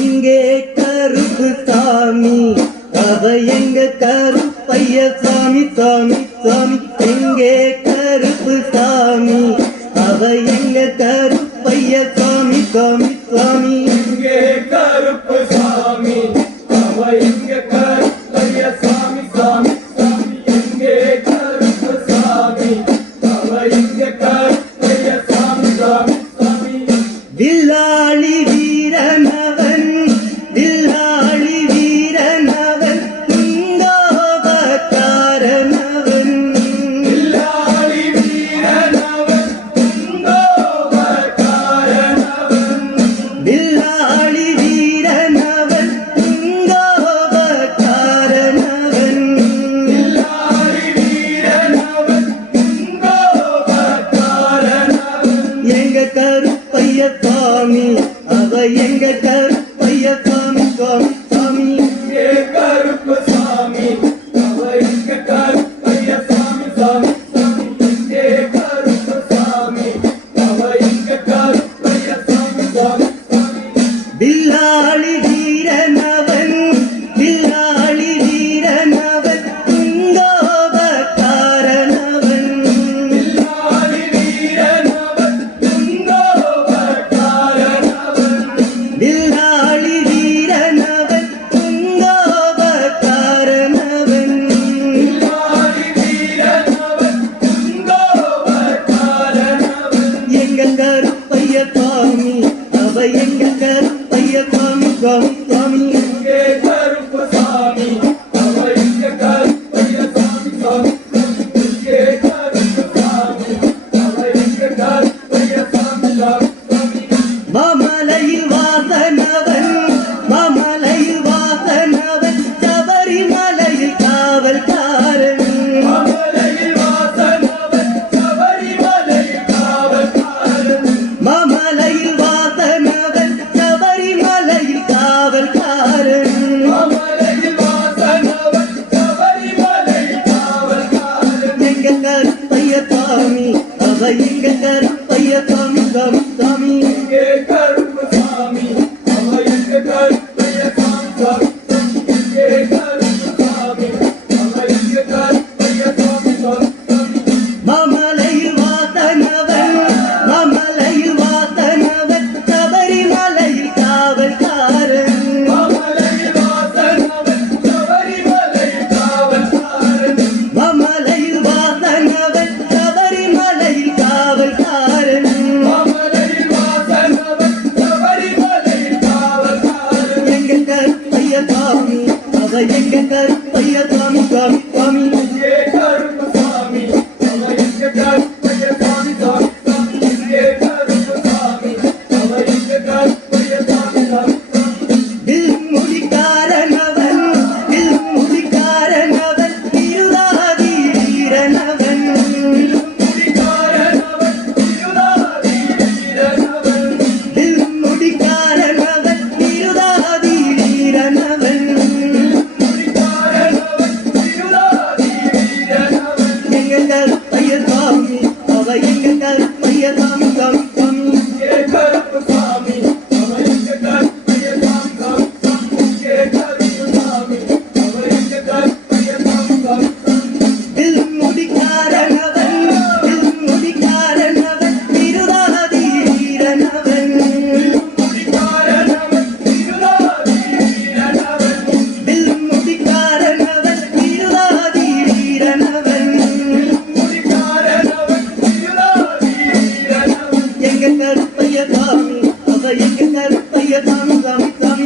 எங்கே கருப்பு சாமி? அவ எங்க கருப்பைய? சாமி சாமி சாமி. எங்கே கருப்பு சாமி? அவ எங்க கருப்பைய? சாமி சாமி சாமி. கருப்பு சாமி? அவ எங்க கருப்பைய? சாமி சாமி. கருப்பைய சாமி அவ எங்க அப்பைய பாமி அவை எங்க me. Swamy Swamy Swamy Bill கற்பையதான் Yes, I'm a dummy, dummy.